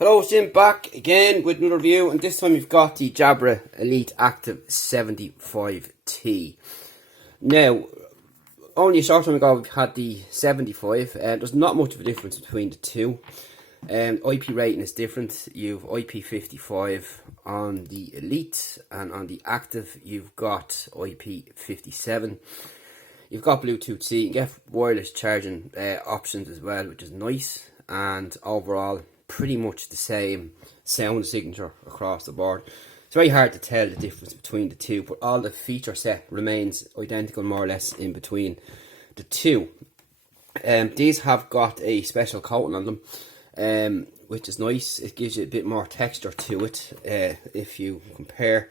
Hello, it's Jim back again with another review, and this time we've got the Jabra Elite Active 75T. Now, only a short time ago we've had the 75, and there's not much of a difference between the two. IP rating is different. You've IP55 on the Elite, and on the Active you've got IP57. You've got Bluetooth C, you can get wireless charging options as well, which is nice, and overall pretty much the same sound signature across the board. It's very hard to tell the difference between the two, but all the feature set remains identical more or less in between the two. These have got a special coating on them, which is nice. It gives you a bit more texture to it. If you compare,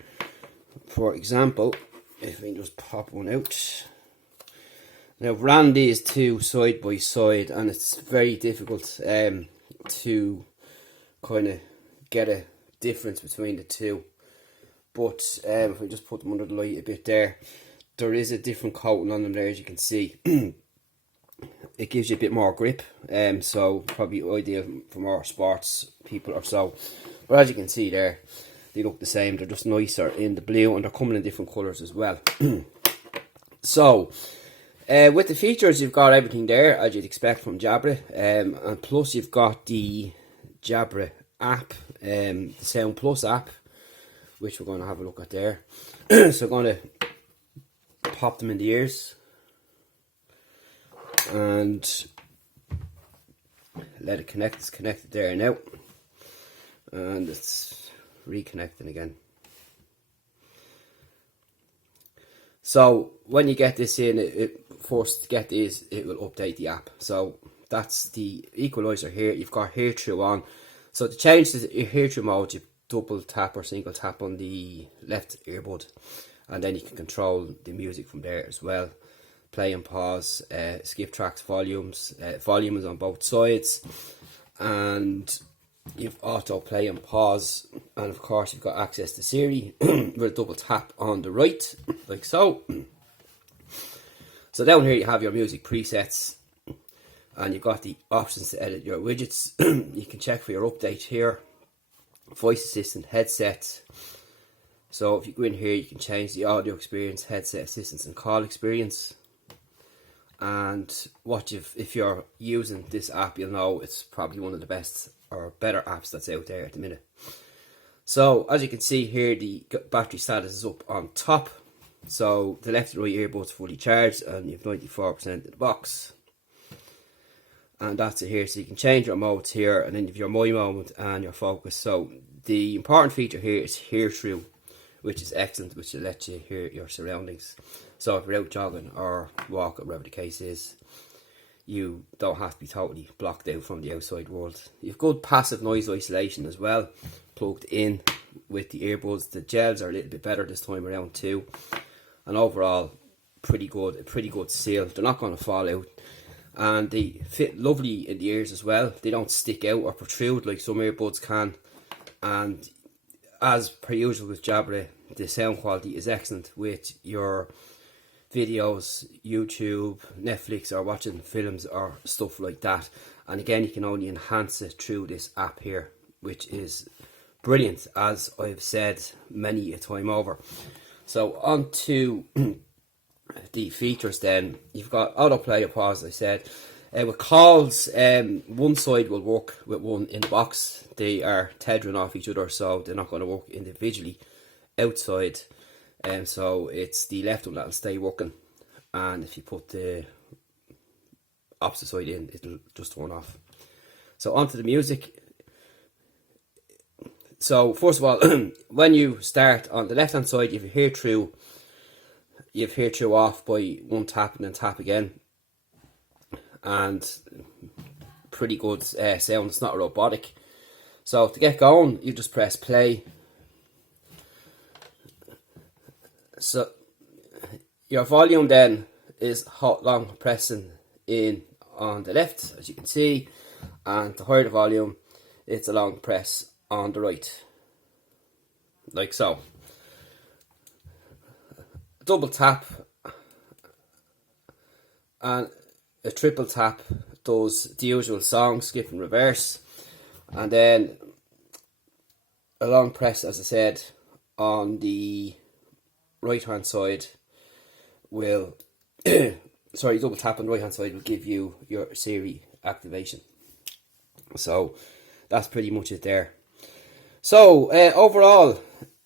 for example, if we just pop one out. Now, I've ran these two side by side, and it's very difficult to kind of get a difference between the two. But if we just put them under the light a bit there is a different coating on them there, as you can see. It gives you a bit more grip, so probably ideal for more sports people or so. But as you can see there, they look the same. They're just nicer in the blue, and they're coming in different colours as well. So with the features, you've got everything there as you'd expect from Jabra, and plus you've got the Jabra app, the Sound Plus app, which we're going to have a look at there. So I'm going to pop them in the ears and let it connect. It's connected there now, and it's reconnecting again. So when you get this in, first to get these, it will update the app. So that's the Equalizer here. You've got hear through on. So to change the hear through mode, you double tap or single tap on the left earbud, and then you can control the music from there as well. Play and pause, skip tracks, volumes. Volume is on both sides, and you've auto play and pause, and of course you've got access to Siri with a double tap on the right, like so. So down here you have your music presets, and you've got the options to edit your widgets. You can check for your update here, voice assistant, headset. So if you go in here, you can change the audio experience, headset assistance, and call experience. And if you're using this app, you'll know it's probably one of the best or better apps that's out there at the minute. So as you can see here, the battery status is up on top. So the left and right earbuds fully charged, and you've 94% in the box. And that's it here. So you can change your modes here, and then you have your My Moment and your focus. So the important feature here is hear through, which is excellent, which will let you hear your surroundings. So if you're out jogging or walking, whatever the case is, you don't have to be totally blocked out from the outside world. You've good passive noise isolation as well, plugged in with the earbuds. The gels are a little bit better this time around too, and overall pretty good. A pretty good seal. They're not going to fall out, and they fit lovely in the ears as well. They don't stick out or protrude like some earbuds can. And as per usual with Jabra, the sound quality is excellent with your videos, YouTube, Netflix, or watching films or stuff like that. And again, you can only enhance it through this app here, which is brilliant, as I've said many a time over. So on to the features then. You've got autoplay or pause, as I said. With calls, one side will work with one in the box. They are tethering off each other, so they're not going to work individually outside. So it's the left one that'll stay working, and if you put the opposite side in, it'll just turn off. So onto the music. So first of all, when you start on the left hand side, you have hear through off by one tap and then tap again, and pretty good sound. It's not robotic. So to get going, you just press play. So your volume then is long pressing in on the left, as you can see, and to higher the volume, it's a long press on the right, like so. Double tap and a triple tap does the usual song skip and reverse, and then a long press, as I said, on the right hand side will sorry, double tap on the right hand side will give you your Siri activation. So that's pretty much it there. So overall,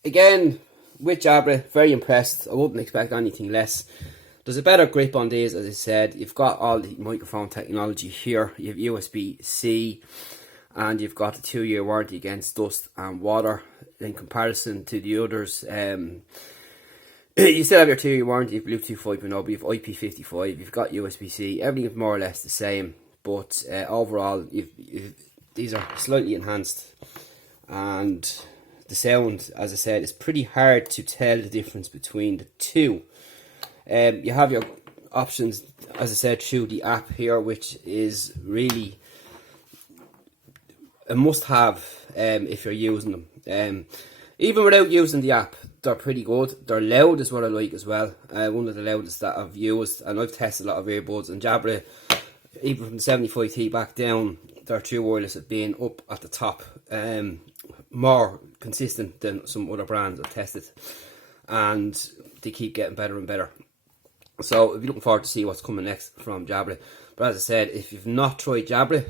again, with Jabra, very impressed. I wouldn't expect anything less. There's a better grip on these, as I said. You've got all the microphone technology here. You have USB-C, and you've got a 2-year warranty against dust and water. In comparison to the others, you still have your 2-year warranty of Bluetooth 5.0, but you have IP55, you've got USB-C. Everything is more or less the same, but overall, these are slightly enhanced, and the sound, as I said, is pretty hard to tell the difference between the two. You have your options, as I said, through the app here, which is really a must-have if you're using them. Even without using the app, they're pretty good. They're loud is what I like as well. One of the loudest that I've used, and I've tested a lot of earbuds, and Jabra, even from the 75T back down, their true wireless have been up at the top. More consistent than some other brands I've tested, and they keep getting better and better. So if you're looking forward to see what's coming next from Jabra. But as I said, if you've not tried Jabra,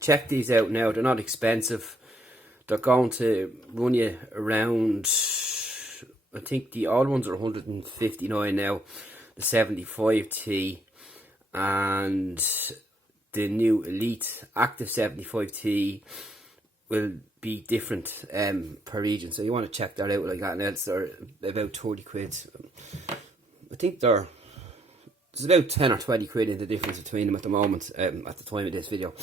check these out now. They're not expensive. They're going to run you around, I think the old ones are 159 now, the 75T, and the new Elite Active 75T will be different per region. So you want to check that out like that. Now they're about 30 quid. I think there's about 10 or 20 quid in the difference between them at the moment, at the time of this video.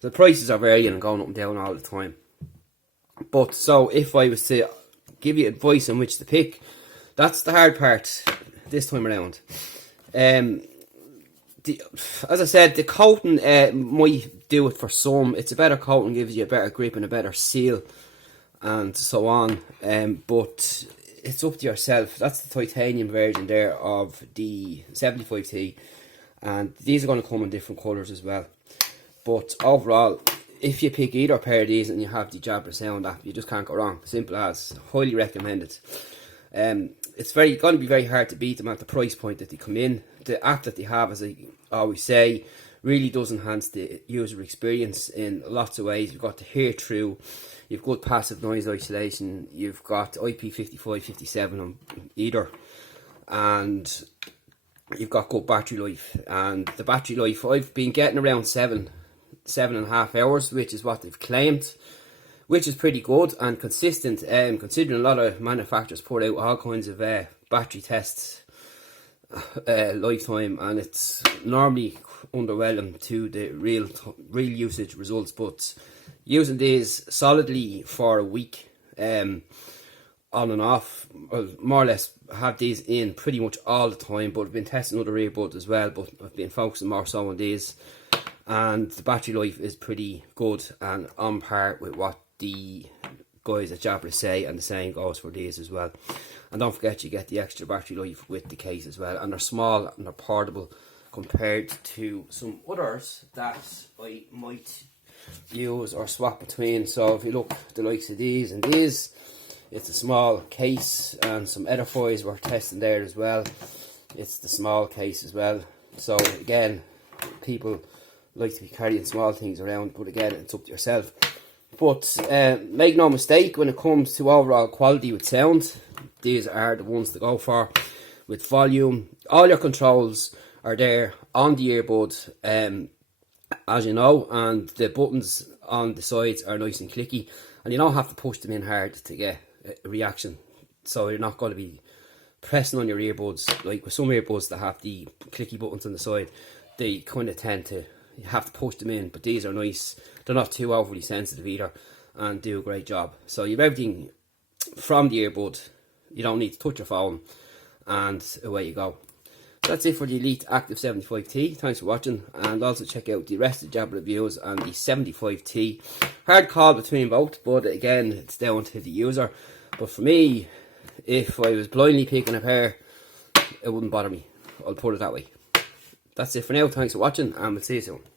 The prices are varying and going up and down all the time. But so if I was to give you advice on which to pick, that's the hard part this time around. As I said, the coating might do it for some. It's a better coating, gives you a better grip and a better seal and so on. But it's up to yourself. That's the titanium version there of the 75T, and these are going to come in different colours as well. But overall, if you pick either pair of these and you have the Jabra Sound app, you just can't go wrong. Simple as. Highly recommended. It's going to be very hard to beat them at the price point that they come in. The app that they have, as I always say, really does enhance the user experience in lots of ways. You've got the hear through, you've got passive noise isolation, you've got IP55, 57 on either, and you've got good battery life. And the battery life, I've been getting around 7.5 hours, which is what they've claimed, which is pretty good and consistent, considering a lot of manufacturers put out all kinds of battery tests lifetime, and it's normally underwhelming to the real usage results. But using these solidly for a week, on and off, I'll more or less have these in pretty much all the time. But I've been testing other earbuds as well, but I've been focusing more so on these, and the battery life is pretty good and on par with what the guys at Jabra say, and the same goes for these as well. And don't forget, you get the extra battery life with the case as well, and they're small and they're portable compared to some others that I might use or swap between. So if you look at the likes of these and these, it's a small case, and some edifies we're testing there as well. It's the small case as well. So again, people like to be carrying small things around, but again, it's up to yourself. But make no mistake, when it comes to overall quality with sound, these are the ones to go for. With volume, all your controls are there on the earbud, as you know, and the buttons on the sides are nice and clicky, and you don't have to push them in hard to get a reaction. So you're not going to be pressing on your earbuds like with some earbuds that have the clicky buttons on the side. They kind of tend to, you have to push them in, but these are nice. They're not too overly sensitive either, and do a great job. So you have everything from the earbud. You don't need to touch your phone, and away you go. That's it for the Elite Active 75T. Thanks for watching, and also check out the rest of the Jabra reviews on the 75T. Hard call between both, but again, it's down to the user. But for me, if I was blindly picking a pair, it wouldn't bother me. I'll put it that way. That's it for now. Thanks for watching, and we'll see you soon.